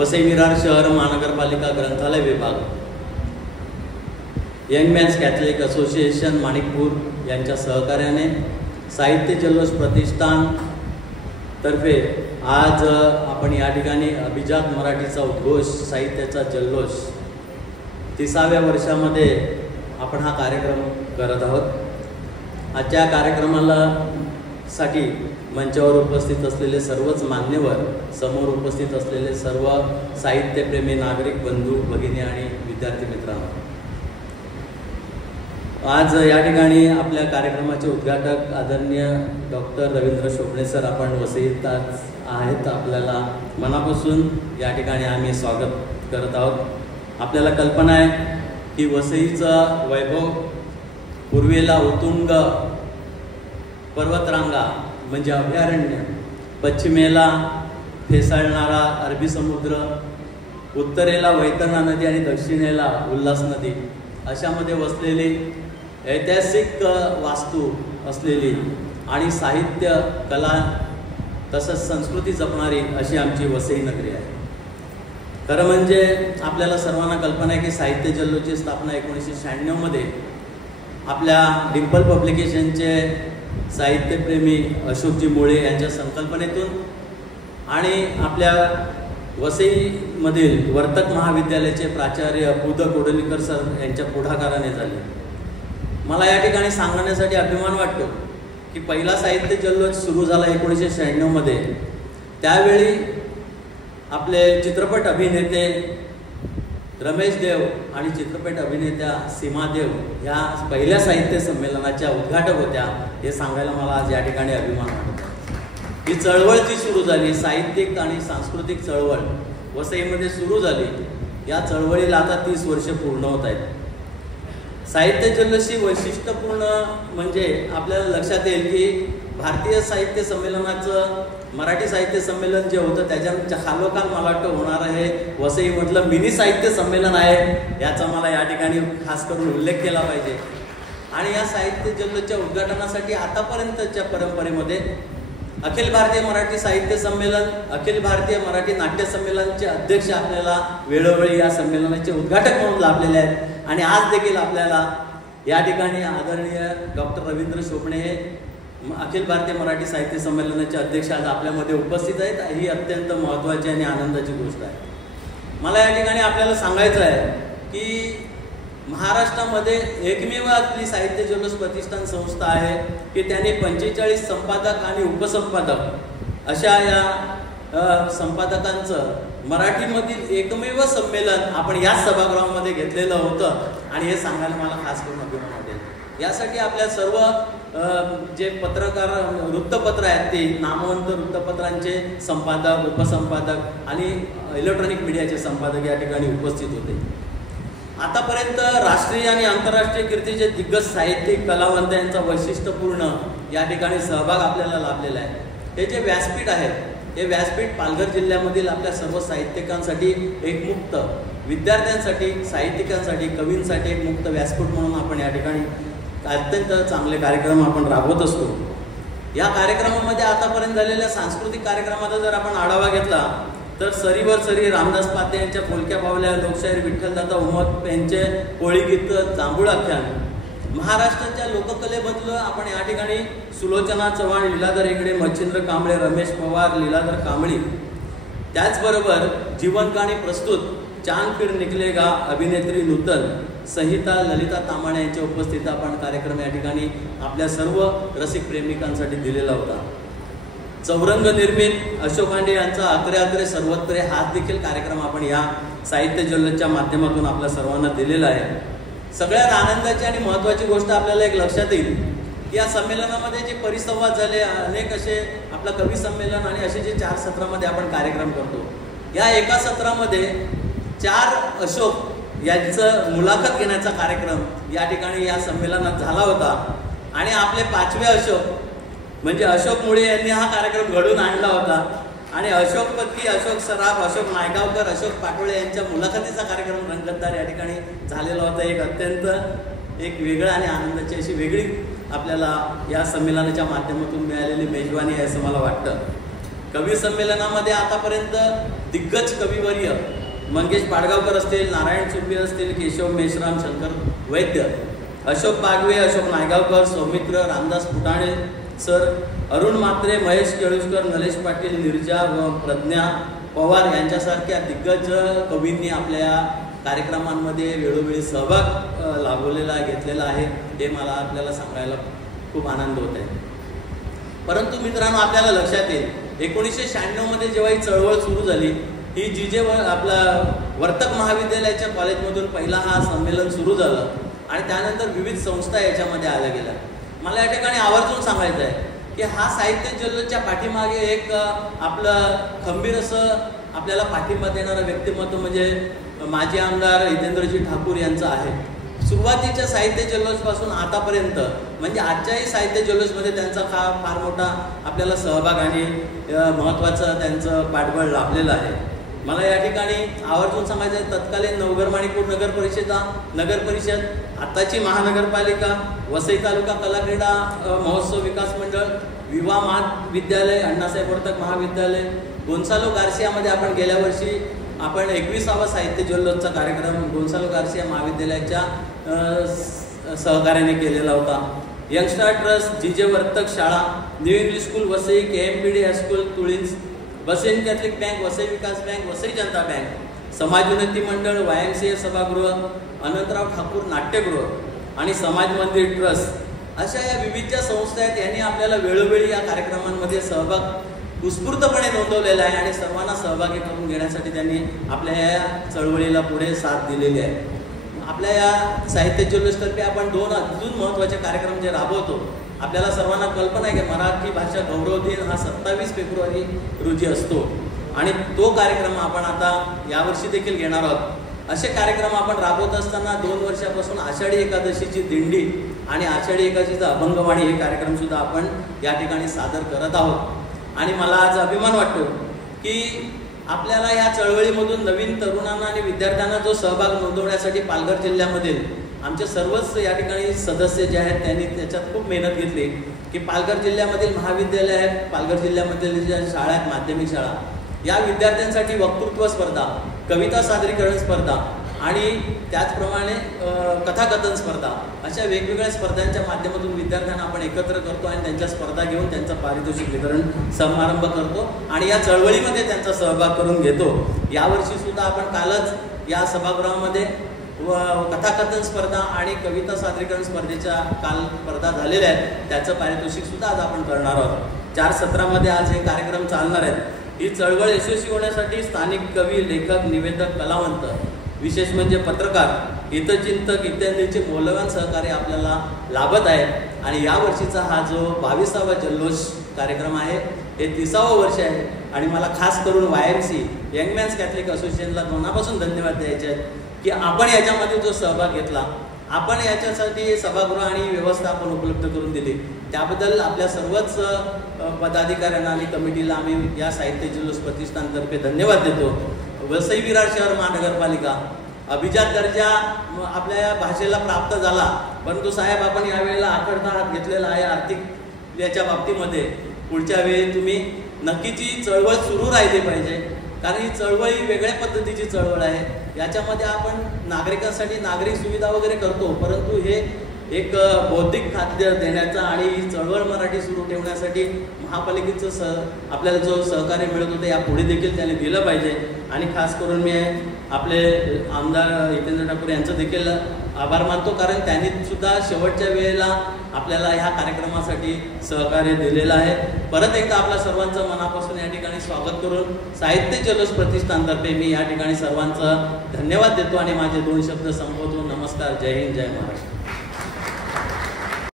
वसई विरार शहर महानगरपालिका ग्रंथालय विभाग, young man's Catholic association Manikpur यांच्या सहकार्याने साहित्य जल्लोष प्रतिष्ठान तर्फे आज आपण या ठिकाणी अभिजात मराठीचा उद्घोष साहित्याचा जल्लोष 30व्या वर्षामध्ये आपण हा कार्यक्रम करत आहोत। आजच्या कार्यक्रमाला साठी मंचावर उपस्थित असलेले सर्वच मान्यवर, समोर उपस्थित असलेले सर्व साहित्यप्रेमी नागरिक बंधू भगिनी आणि विद्यार्थी मित्रांनो, आज या ठिकाणी आपल्या कार्यक्रमाचे उद्घाटक आदरणीय डॉक्टर रवींद्र शोभणे सर आपण वसईत आहेत। आपल्याला मनापासून या ठिकाणी आम्ही स्वागत करत आहोत। आपल्याला कल्पना आहे की वसईचं वैभव पूर्वेला उत्तुंग पर्वतरांगा म्हणजे अभयारण्य, पश्चिमेला फेसाळणारा अरबी समुद्र, उत्तरेला वैतरणा नदी आणि दक्षिणेला उल्हास नदी अशामध्ये वसलेली ऐतिहासिक वास्तू असलेली आणि साहित्य, कला तसंच संस्कृती जपणारी अशी आमची वसई नगरी आहे। खरं म्हणजे आपल्याला सर्वांना कल्पना आहे की साहित्य जल्लोषची स्थापना 1996 मध्ये आपल्या डिंपल पब्लिकेशनचे साहित्यप्रेमी अशोकजी मोळे यांच्या संकल्पनेतून आणि आपल्या वसईमधील वर्तक महाविद्यालयाचे प्राचार्य पु द कोडोलीकर सर यांच्या पुढाकाराने झाले। मला या ठिकाणी सांगण्यासाठी अभिमान वाटतो की पहिला साहित्य जल्लोष सुरू झाला 1996 मध्ये। त्यावेळी आपले चित्रपट अभिनेते रमेश देव आणि चित्रपट अभिनेत्या सीमा देव ह्या पहिल्या साहित्य संमेलनाच्या उद्घाटक होत्या। हे सांगायला मला आज या ठिकाणी अभिमान वाटतो। ही चळवळ जी सुरू झाली, साहित्यिक आणि सांस्कृतिक चळवळ वसईमध्ये सुरू झाली, या चळवळीला आता 30 वर्ष पूर्ण होत आहेत। साहित्य जल्लोषी वैशिष्ट्यपूर्ण म्हणजे आपल्याला लक्षात येईल की भारतीय साहित्य संमेलनाचं मराठी साहित्य संमेलन जे होतं त्याच्या खालोखाल मला वाटतं होणार आहे वसईमधलं मिनी साहित्य संमेलन आहे, याचा मला या ठिकाणी खास करून उल्लेख केला पाहिजे। आणि या साहित्य जल्लोषच्या उद्घाटनासाठी आतापर्यंतच्या परंपरेमध्ये अखिल भारतीय मराठी साहित्य संमेलन, अखिल भारतीय मराठी नाट्य संमेलनचे अध्यक्ष आपल्याला वेळोवेळी या संमेलनाचे उद्घाटक म्हणून लाभलेले आहेत। आणि आज देखील आपल्याला या ठिकाणी आदरणीय डॉक्टर रवींद्र शोभणे हे अखिल भारतीय मराठी साहित्य संमेलनाचे अध्यक्ष आज आपल्यामध्ये उपस्थित आहेत। ही अत्यंत महत्त्वाची आणि आनंदाची गोष्ट आहे। मला या ठिकाणी आपल्याला सांगायचं आहे की महाराष्ट्रामध्ये एकमेव आपली साहित्य जल्लोष प्रतिष्ठान संस्था आहे की त्यांनी 45 संपादक आणि उपसंपादक अशा या संपादकांचं मराठीमधील एकमेव संमेलन आपण याच सभागृहामध्ये घेतलेलं होतं। आणि हे सांगायला मला खास करून अभिमान वाटेल। यासाठी आपल्या सर्व जे पत्रकार वृत्तपत्र आहेत ते नामवंत वृत्तपत्रांचे संपादक, उपसंपादक आणि इलेक्ट्रॉनिक मीडियाचे संपादक या ठिकाणी उपस्थित होते। आतापर्यंत राष्ट्रीय आणि आंतरराष्ट्रीय कीर्तीचे दिग्गज साहित्यिक, कलावंत यांचा वैशिष्ट्यपूर्ण या ठिकाणी सहभाग आपल्याला लाभलेला आहे। हे जे व्यासपीठ आहे हे व्यासपीठ पालघर जिल्ह्यामधील आपल्या सर्व साहित्यिकांसाठी एक मुक्त, विद्यार्थ्यांसाठी, साहित्यिकांसाठी, कवींसाठी एक मुक्त व्यासपीठ म्हणून आपण या ठिकाणी अत्यंत चांगले कार्यक्रम आपण राबवत असतो। या कार्यक्रमामध्ये आतापर्यंत झालेल्या सांस्कृतिक कार्यक्रमाचा जर आपण आढावा घेतला तर सरीवर सरी रामदास पाते यांच्या पोलक्या पावल्या, लोकशाहीर विठ्ठलदादा उमप यांचे कोळी गीत, जांभूळ आख्यान, महाराष्ट्राच्या लोककलेमधलं आपण या ठिकाणी सुलोचना चव्हाण, लीलाधर हेगडे, मच्छिंद्र कांबळे, रमेश पवार, लीलाधर कांबळी, त्याचबरोबर जीवनकाणी प्रस्तुत चांद फिर निकलेगा अभिनेत्री नूतन, संहिता, ललिता तामाणे यांच्या उपस्थितीत आपण कार्यक्रम या ठिकाणी आपल्या सर्व रसिक प्रेमिकांसाठी दिलेला होता। चौरंग निर्मित अशोक हांडे यांचा अत्रे अत्रे सर्वत्र हा देखील कार्यक्रम आपण या साहित्य जल्लोषच्या माध्यमातून आपल्या सर्वांना दिलेला आहे। सगळ्यात आनंदाची आणि महत्त्वाची गोष्ट आपल्याला एक लक्षात येईल, या संमेलनामध्ये जे परिसंवाद झाले, अनेक असे आपलं कवी संमेलन आणि असे जे 4 सत्रामध्ये आपण कार्यक्रम करतो, या एका सत्रामध्ये 4 अशोक यांचं मुलाखत घेण्याचा कार्यक्रम या ठिकाणी या संमेलनात झाला होता। आणि आपले 5वे अशोक म्हणजे अशोक मुळे यांनी हा कार्यक्रम घडून आणला होता। आणि अशोक पत्की, अशोक सराफ, अशोक नायगावकर, अशोक पाटोळे यांच्या मुलाखतीचा कार्यक्रम रंगतदार या ठिकाणी झालेला होता। एक अत्यंत एक वेगळा आणि आनंदाची अशी वेगळी आपल्याला या संमेलनाच्या माध्यमातून मिळालेली मेजवानी आहे असं मला वाटतं। कवी संमेलनामध्ये आतापर्यंत दिग्गज कविवर्य मंगेश पाडगावकर असतील, नारायण चुंबी असतील, केशव मेश्राम, शंकर वैद्य, अशोक बागवे, अशोक नायगावकर, सौमित्र, रामदास फुटाणे सर, अरुण म्हात्रे, महेश केळुसकर, नरेश पाटील, निर्जा व प्रज्ञा पवार यांच्यासारख्या दिग्गज कवींनी आपल्या कार्यक्रमांमध्ये वेळोवेळी सहभाग लाभलेला घेतलेला आहे. हे मला आपल्याला सांगायला खूप आनंद होत आहे. परंतु मित्रांनो, आपल्याला लक्षात येईल 1996 मध्ये जेव्हा ही चळवळ सुरू झाली, ही जी आपला वर्तक महाविद्यालयाच्या कॉलेजमधून पहिला हा संमेलन सुरू झालं आणि त्यानंतर विविध संस्था याच्यामध्ये आल्या गेल्या. मला या ठिकाणी आवर्जून सांगायचं आहे की हा साहित्य जल्लोषच्या पाठीमागे एक आपलं खंबीर असं आपल्याला पाठिंबा देणारं व्यक्तिमत्व म्हणजे माजी आमदार हितेंद्रजी ठाकूर यांचं आहे. सुरुवातीच्या साहित्य जल्लोषपासून आतापर्यंत म्हणजे आजच्याही साहित्य जल्लोषमध्ये त्यांचा फार मोठा आपल्याला सहभाग आणि महत्त्वाचं त्यांचं पाठबळ लाभलेलं आहे. मला या ठिकाणी आवर्जून सांगायचं आहे, तत्कालीन नवघर माणिकपूर नगर परिषद, आताची महानगरपालिका, वसई तालुका कला क्रीडा महोत्सव विकास मंडळ, विवा महाविद्यालय, अण्णासाहेब वर्तक महाविद्यालय, गोन्सालो गार्सियामध्ये आपण गेल्या वर्षी 21वा साहित्य जल्लोषचा कार्यक्रम गोन्सालो गार्सिया महाविद्यालयाच्या सहकार्याने केलेला होता. यंगस्टार ट्रस्ट, जीजे वर्तक शाळा, new English school Vasai, KMPD high school Tulinj, Bassein catholic bank, Vasai Vikas bank, Vasai Janata bank, Samaj Unnati मंडळ, YMCA सभागृह, अनंतराव ठाकूर नाट्यगृह आणि समाज मंदिर ट्रस्ट अशा या विविध ज्या संस्था आहेत यांनी आपल्याला वेळोवेळी या कार्यक्रमांमध्ये सहभाग उत्स्फूर्तपणे नोंदवलेला आहे आणि सर्वांना सहभागी करून घेण्यासाठी त्यांनी आपल्या या चळवळीला पुढे साथ दिलेली आहे. आपल्या या साहित्य जल्लोषतर्फे आपण 2 अजून महत्त्वाचे कार्यक्रम जे राबवतो. आपल्याला सर्वांना कल्पना आहे की मराठी भाषा गौरव दिन हा 27 फेब्रुवारी रोजी असतो आणि तो कार्यक्रम आपण आता यावर्षी देखील घेणार आहोत. असे कार्यक्रम आपण राबवत असताना 2 वर्षापासून आषाढी एकादशीची दिंडी आणि आषाढी एकादशीचा अभंगवाणी हे कार्यक्रम सुद्धा आपण या ठिकाणी सादर करत आहोत. आणि मला आज अभिमान वाटतो की आपल्याला या चळवळीमधून नवीन तरुणांना आणि विद्यार्थ्यांना जो सहभाग नोंदवण्यासाठी पालघर जिल्ह्यामधील आमचे सर्वच या ठिकाणी सदस्य जे आहेत त्यांनी त्याच्यात खूप मेहनत घेतली की पालघर जिल्ह्यामधील महाविद्यालय आहेत, पालघर जिल्ह्यामधील ज्या शाळा आहेत, माध्यमिक शाळा, या विद्यार्थ्यांसाठी वक्तृत्व स्पर्धा, कविता सादरीकरण स्पर्धा आणि त्याचप्रमाणे कथाकथन स्पर्धा अशा वेगवेगळ्या स्पर्धांच्या माध्यमातून विद्यार्थ्यांना आपण एकत्र करतो आणि त्यांच्या स्पर्धा घेऊन त्यांचं पारितोषिक वितरण समारंभ करतो आणि या चळवळीमध्ये त्यांचा सहभाग करून घेतो. यावर्षी सुद्धा आपण कालच या सभागृहामध्ये कथाकथन स्पर्धा आणि कविता सादरीकरण स्पर्धेच्या काल स्पर्धा झालेल्या आहेत. त्याचं पारितोषिक सुद्धा आज आपण करणार आहोत. 4 सत्रामध्ये आज हे कार्यक्रम चालणार आहेत. ही चळवळ यशस्वी होण्यासाठी स्थानिक कवी, लेखक, निवेदक, कलावंत, विशेष म्हणजे पत्रकार, हितचिंतक इत्यादींचे मौल्यवान सहकार्य आपल्याला लाभत आहे. आणि यावर्षीचा हा जो 22वा जल्लोष कार्यक्रम आहे हे 30वं वर्ष आहे आणि मला खास करून YMC यंग मॅन्स कॅथलिक असोसिएशनला मनापासून धन्यवाद द्यायचे आहेत की आपण याच्यामध्ये जो सहभाग घेतला, आपण याच्यासाठी सभागृह आणि व्यवस्था आपण उपलब्ध करून दिली, त्याबद्दल आपल्या सर्वच पदाधिकाऱ्यांना आणि कमिटीला आम्ही या साहित्य जल्लोष प्रतिष्ठानतर्फे धन्यवाद देतो. वसई विरार शहर महानगरपालिका अभिजात दर्जा आपल्या या भाषेला प्राप्त झाला, परंतु साहेब आपण यावेळेला आखडता हात घेतलेला आहे आर्थिक याच्या बाबतीमध्ये. पुढच्या वेळी तुम्ही नक्कीच ही चळवळ सुरू राहिली पाहिजे, कारण ही चळवळ ही वेगळ्या पद्धतीची चळवळ आहे. याच्यामध्ये आपण नागरिकांसाठी नागरिक सुविधा वगैरे करतो, परंतु हे एक बौद्धिक खाद्य देण्याचा आणि ही चळवळ मराठी सुरू ठेवण्यासाठी महापालिकेचं आपल्याला जो सहकार्य मिळत होतं यापुढे देखील त्याने दिलं पाहिजे. आणि खास करून मी आपले आमदार हितेंद्र ठाकूर यांचं देखील आभार मानतो, कारण त्यांनी सुद्धा शेवटच्या वेळेला आपल्याला ह्या कार्यक्रमासाठी सहकार्य दिलेलं आहे. परत एकदा आपल्या सर्वांचं मनापासून या ठिकाणी स्वागत करून साहित्य जल्लोष प्रतिष्ठानतर्फे मी या ठिकाणी सर्वांचं धन्यवाद देतो आणि माझे 2 शब्द संबोधून नमस्कार, जय हिंद, जय महाराष्ट्र.